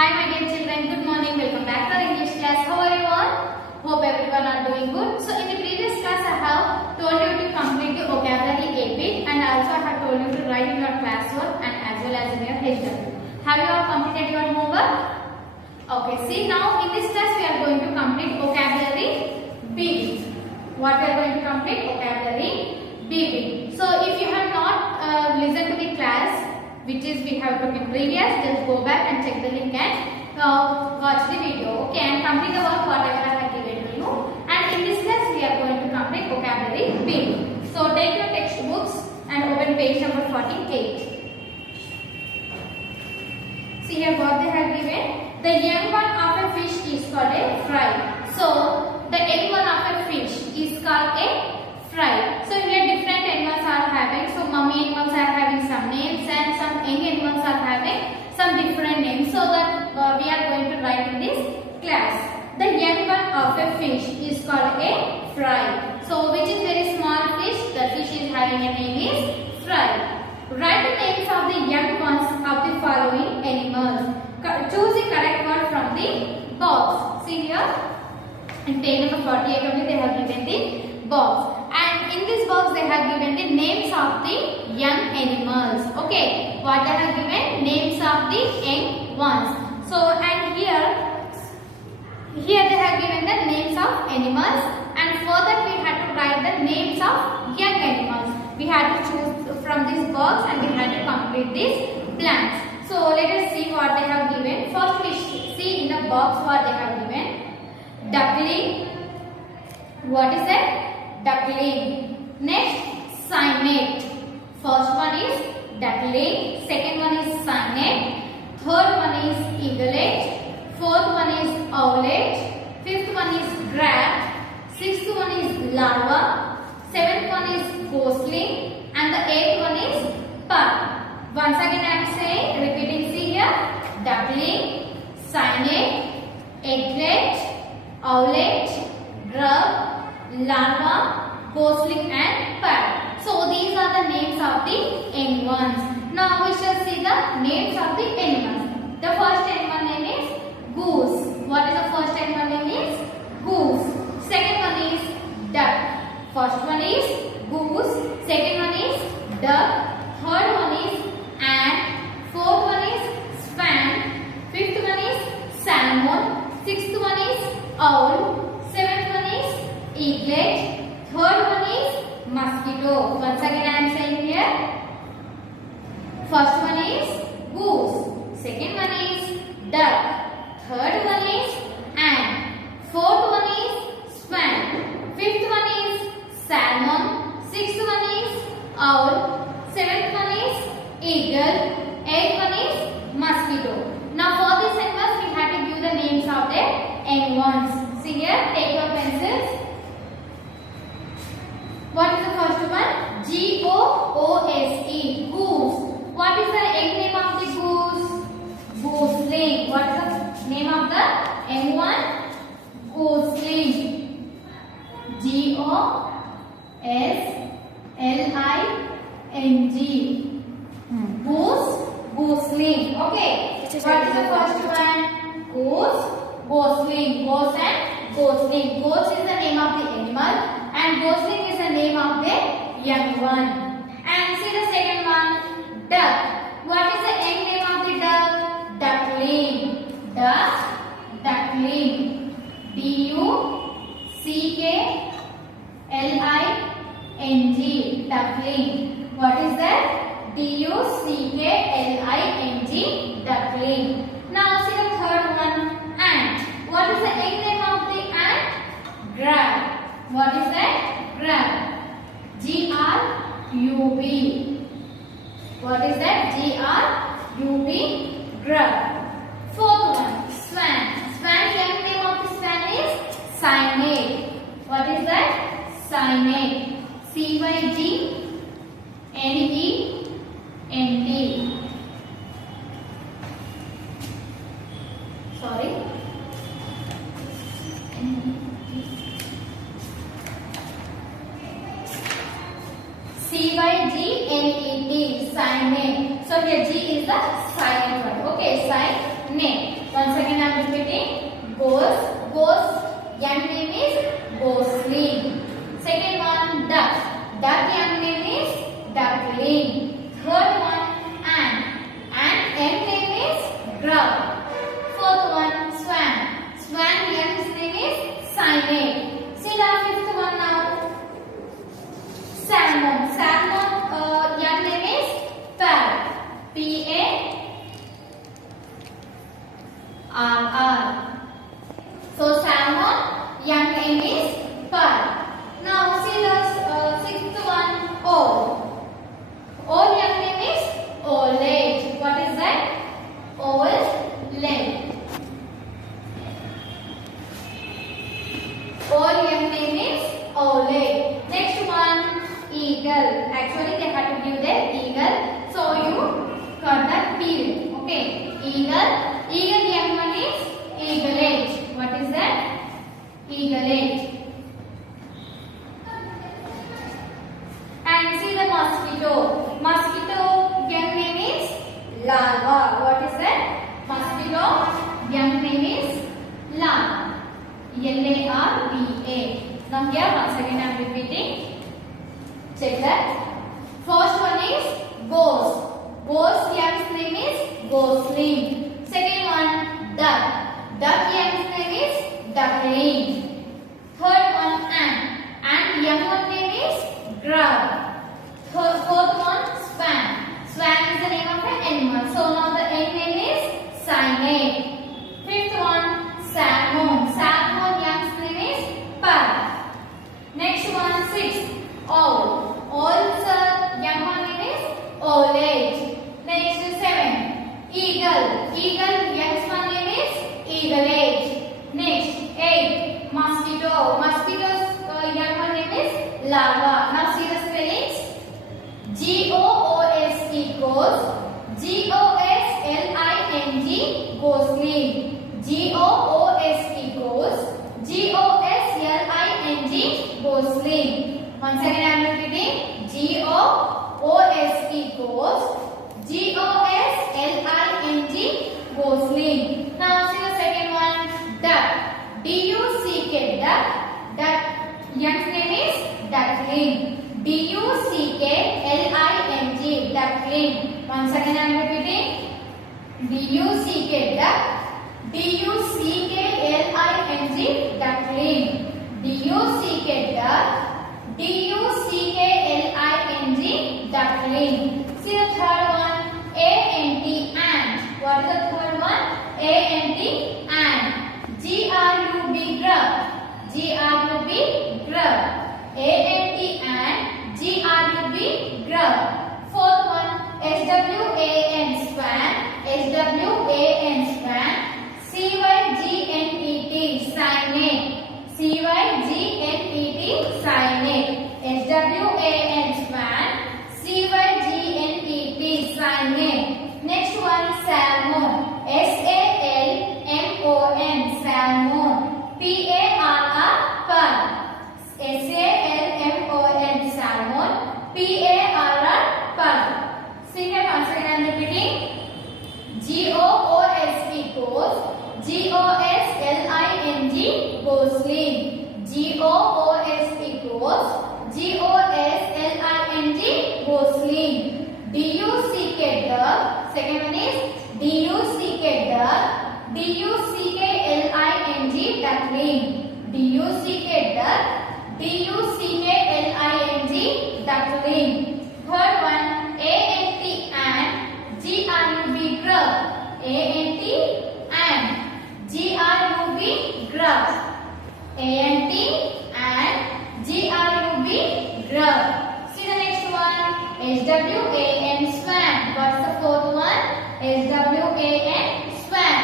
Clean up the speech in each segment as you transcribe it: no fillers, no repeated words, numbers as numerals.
Hi my dear children, good morning. Welcome back to our English class. How are you all? Hope everyone are doing good. So in the previous class I have told you to complete the vocabulary A bit and also I have told you to write in your classwork and as well as in your HW. Have you all completed your homework? Okay, see now in this class we are going to complete vocabulary B bit. What we are going to complete? Vocabulary B bit. So if you have not listened to the class which is we have took in previous, just go back and check the link and watch the video, okay, and complete the work whatever I have given to you. And in this class we are going to complete vocabulary B. So take your textbooks and open page number 48. See here what they have given. The young one of a fish is called a fry. So the egg one of a fish is called a fry. So here different animals are having. So mummy animals are having some names and some young animals are having some different names. So that we are going to write in this class. The young one of a fish is called a fry. So which is very small fish. The fish is having a name is fry. Write the names of the young ones of the following animals. Choose the correct one from the box. See here in page number 48 only they have given the box. And in this box they have given the names of the young animals. Okay, what they have given? Names of the young ones. So and here they have given the names of animals, and for that we had to write the names of young animals. We had to choose from this box and we had to complete these blanks. So let us see what they have given. First we see in the box what they have given. Duckling. What is that? Duckling. Next, cygnet. First one is duckling. Second one is cygnet. Third one is eaglet. Fourth one is owlet. Fifth one is crab. Sixth one is larva. Seventh one is gosling. And the eighth one is pup. Once again I am saying, repeating, see here. Duckling, cygnet, eaglet, owlet, grub, larva, gosling and pup. So these are the names of the young ones. Now we shall see the names of the animals. The first animal name is goose. What is the first animal name is? Goose. Second one is duck. First one is goose. Second one is duck. Third one is ant. Fourth one is swan. Fifth one is salmon. Sixth one is owl. Seventh one is eaglet. Third one is mosquito. Once again I am saying here. First one is goose. Second one is duck. Third one is ant. Fourth one is swan. Fifth one is salmon. Sixth one is owl. Seventh one is eagle. Eighth one is mosquito. Now for these animals we have to give the names of their young ones. See here, take your pencils. What is the first one? G-O-O-S-E. Goose. What is the egg name of the goose? Gosling. What is the name of the young one? Gosling. G-O-S-L-I-N-G. Goose. Gosling. Okay. What is the first one? Goose. Gosling. Goose and gosling. Goose is the name of the animal and gosling is the name of the young one. And see the second one, duck. What is the young name of the duck? Duckling. Duck. Duckling. D-U-C-K-L-I-N-G. Duckling. What is that? D-U-C-K-L-I-N-G. Duckling. Now see the third one, ant. What is the young name of the ant? Grub. What is that? Grub. G-R-U-B. What is that? G-R-U-B. Grub. Fourth one, swan. Swan, young name of the swan is cygnet. What is that? Cygnet. C-Y-G-N-E-N-T. Sorry. C-Y-G-N-E-T. Cygnet. So here G is the silent word. Okay, cygnet. Once again I am repeating. Ghost. Ghost young name is Gosling. Second one, duck. Duck young name is Duckling. Third one, ant. Ant young name is Grub. Fourth one, swan. Swan young name is Cyanide. See the fifth one now. Salmon. Salmon young name is Parrot. Parrr. So salmon young name is Parrot. Now see the sixth one, owl. Owl young name is Owlet. What is that? Owlet. Owl young name is Owlet. Next one, eagle. Actually they have to give the eagle. So you got the period. Okay. Eagle. Eagle young one is eaglet. What is that? Eaglet. And see the mosquito. Mosquito young name is larva. What is that? Mosquito young name is larva. Larva. Now here once again I am repeating. Check that. First one is ghost. Ghost young's name is Gosling. Second one, duck. Duck young's name is Duckling. Third one, ant. Ant young one name is Grub. Fourth one, swan. Swan is the name of an animal. So now the egg name is Cyanide. Fifth one, salmon. Salmon young's name is Parrot. Next one, sixth, owl. Owl's young one name is Owlet. Next, seven, eagle. Eagle young's one name is Eaglet. Next, eight, mosquito. Mosquito's young one name is larva. Now see the spellings. G-O-O-S-E ghost. G-O-S-L-I-N-G Gosling. G-O-O-S-E ghost. G-O-S-L-I-N-G Gosling. Once again I am repeating. G-O-O-S-E ghost. G-O-S-L-I-N-G Gosling. Now see the second one. Duck. D-U-C-K duck. Duck young's name is Duckling. D-U-C-K-L-I-N-G Duckling. Once again I am repeating. D-U-C-K duck. D-U-C-K-L-I-N-G Duckling. D-U-C-K duck. D-U-C-K-L-I-N-G Duckling. See the third one. A-N-T ant. What is the third one? A-N-T ant. G-R-U-B grub. G-R-U-B grub. A-N-T ant. G-R-U-B grub. Fourth one, S-W-A-N swan. S-W-A-N swan. C-Y-G-N-E-T cyanide. C-Y-G-N-E-T cyanide. S-W-A-N swan. C-Y-G-N-E-T cyanide. Next one, salmon. S-A-L-M-O-N salmon. P-A-R-R pearl. S-A-L-M-O-N salmon. P-A-R-R pearl. See here once again I am repeating. G-O-O-S-E ghost. G-O-S-L-I-N-G Gosling. G-O-O-S-E ghost. G-O-S-L-I-N-G Gosling. D-U-C-K duck. Second one is D-U-C-K duck. D-U-C-K-L-I-N-G Duckling. D-U-C-K duck. D-U-C-K-L-I-N-G Duckling. Third one, A-N-T ant. G-R-U-B grub. A-N-T ant. G-R-U-B grub. A-N-T ant. G-R-U-B grub. See the next one. S-W-A-N swan. What's the fourth one? S-W-A-N swan.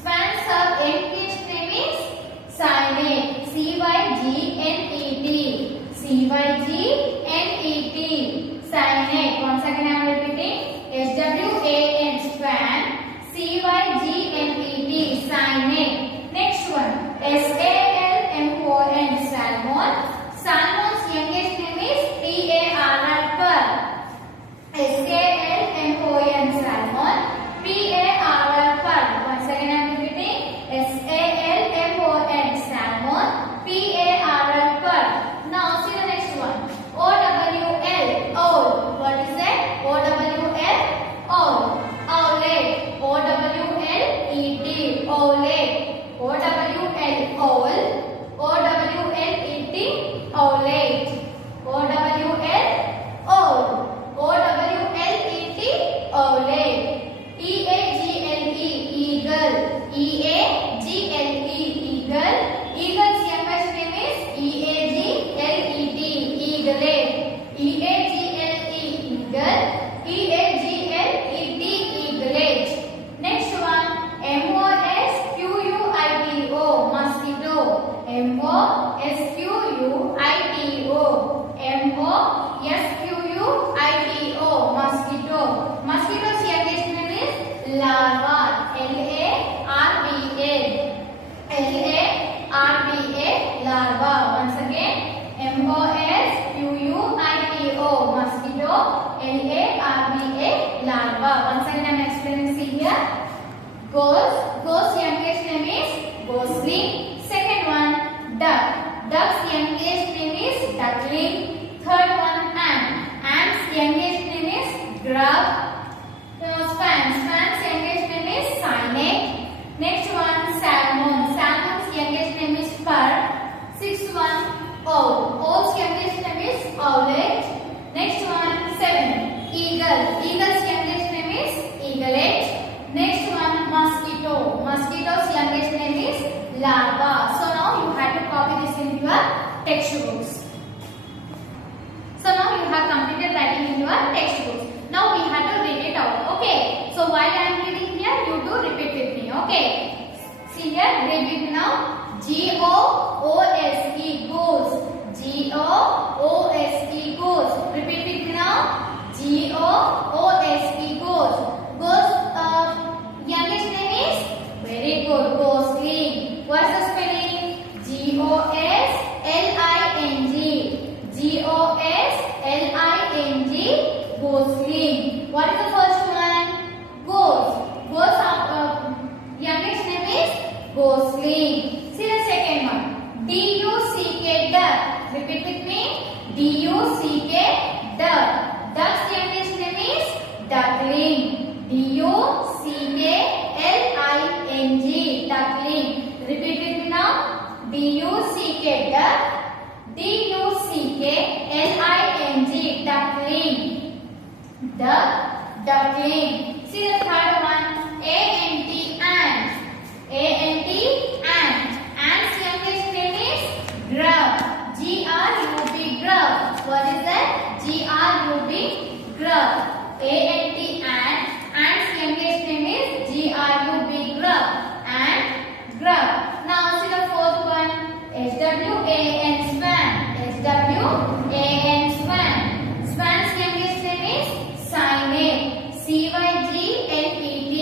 Swan's English name is cyanide. C-Y-G-N-E-T. C-Y-G-N-E-T. Cyanide. Once again I am repeating. S-W-A-N swan. C-Y-G-N-E-T cyanide. Next one. S-A-L-M-O-N salmon. Salmon's youngest name is P-A-R-R pearl. Owlet. O-W-L, owl. O-W-L-E-T, owlet. O-W-L, owl. O-W-L-E-T, owlet. E-A-G-L-E, eagle. E-A-G-L-E, eagle. Eagle's youngest name is E-A-G-L-E-T, eaglet. E-A-G-L-E, eagle. E-A-G-L-E-T, eaglet. Next one, M-O-S-Q-U-I-T-O, mosquito. M-O-S-Q-U-I-T-O. M-O-S-Q-U-I-T-O, mosquito. Mosquito's youngest name is larva. L-A-R-V-A. L-A-R-V-A, larva. Once again, M-O-S-Q-U-I-T-O, mosquito. L-A-R-V-A, larva. Once again, I am explaining. See here. Ghost. Ghost's youngest name is gosling. Second one, duck. Duck's youngest name is duckling. Third one, ant. Ant's youngest name is grub. Swan. Swan's youngest name is cynic. Next one, salmon. Salmon's youngest name is pearl. Sixth one, owl. Owl's youngest name is owlet. Next one, 7. Eagle. Eagle's youngest name is eaglet. Next one, mosquito. Mosquito's youngest name is larva. So now you have to copy this in your textbooks. So now you have completed writing in your textbooks. Now we have to read it out. Okay. So while I am reading here, you do repeat with me. Okay. See here, read it now. G-O-O-S-E, goose. G-O-O-S-E, goose. Repeat it now. G-O-O-S-E, goose. Goose, youngest name is? Very good. Gosling. What's the spelling? G-O-S-L-I-N-G. G-O-S-L-I-N-G. Gosling. What is the first one? Ghost. Ghost, youngest name is gosling. See the second one. D-U-C-K, duck. Repeat with me. D-U-C-K, duck. Duck's youngest name is duckling. D-U-C-K-L-I-N-G, duckling. Repeat with me now. D-U-C-K, duck. D-U-C-K-L-I-N-G, duckling. Duck, duckling. See the third one. A-N-T, ant. A-N-T, ant. Ant's youngest name is grub. G-R-U-B, grub. What is that? G-R-U-B, grub. A-N-T, ant. Ant's youngest name is G-R-U-B, grub. Ant, grub. Now see the fourth one. S-W-A-N, swan. S-W-A-N, swan. Swan's youngest name is cynic. C-Y-G-N-E-T.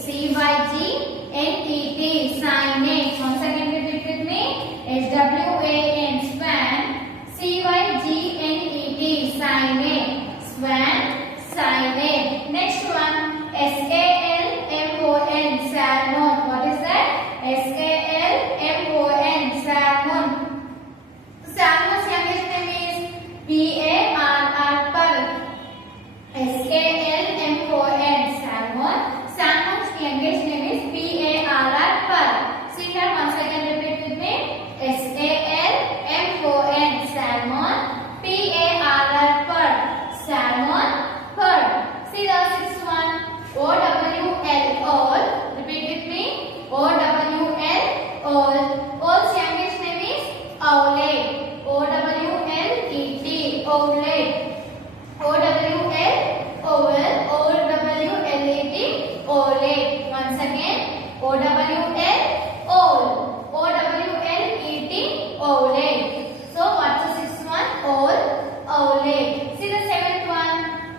C-Y-G-N-E-T, cynic. Once again repeat with me. S-W-A-N, swan. C-Y-G-N-E-T, cynic. Swan, cynic. Next one, S-A-L-M-O-N, salmon. What is that? S-A-L-M-O-N, salmon. Salmon's youngest name is P-A-R-R, pearl. S-A-L-M-O-N, salmon. Salmon's youngest name is P-A-R-R, pearl. See here, once again repeat with me. S-A-L-M-O-N, salmon. P-A-R-R, pearl. Salmon, pearl. See the sixth one. O-W-L, owl. Repeat with me. O-W-L, owl. Owl's youngest name is owlet. O-W-L-E-T, owlet. O-W-L, owl. O-W-L-E-T, owlet. Once again. O-W-L, owl. O-W-L-E-T, owlet. So what's the sixth one? Owl, owlet. See the seventh one.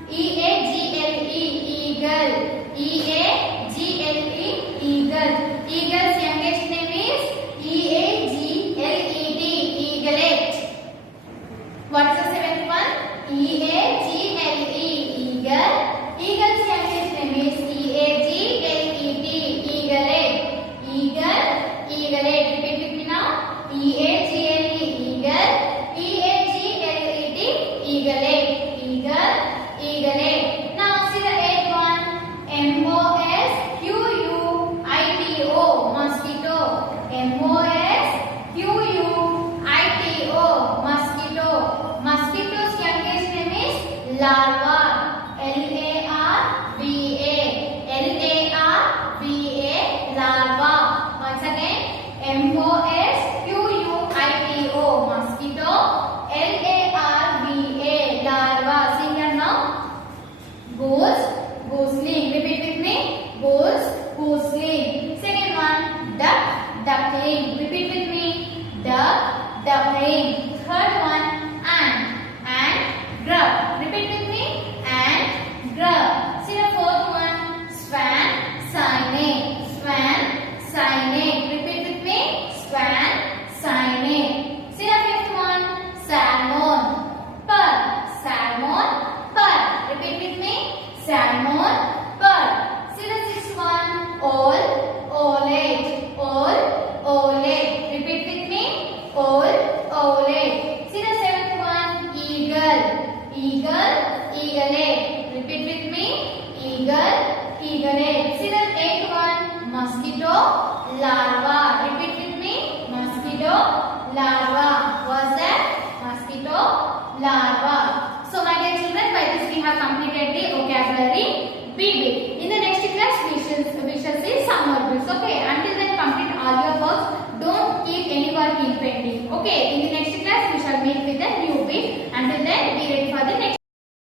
E-A-G-L-E, eagle. E-A-G-L-E, eagle. Eagle's youngest name is E-A-G-L-E-T, eaglet. What's the seventh one? E-A-G-L-E, eagle. Eagle's youngest name is E-A-G-L-E-T, eaglet. Eagle, eaglet. Repeat with me now. E-A-G-L-E, eagle. E-A-G-L-E-T, eaglet. Eagle, eaglet. Now see the eighth one. M-O-S-Q-U-I-T-O, eaglet. See the eighth one, mosquito larva. Repeat with me, mosquito larva. What's that? Mosquito larva. So my dear children, by this we have completed the vocabulary BB. In the next class we shall see some more bits. Okay, until then complete all your works. Don't keep any work in pending. Okay, in the next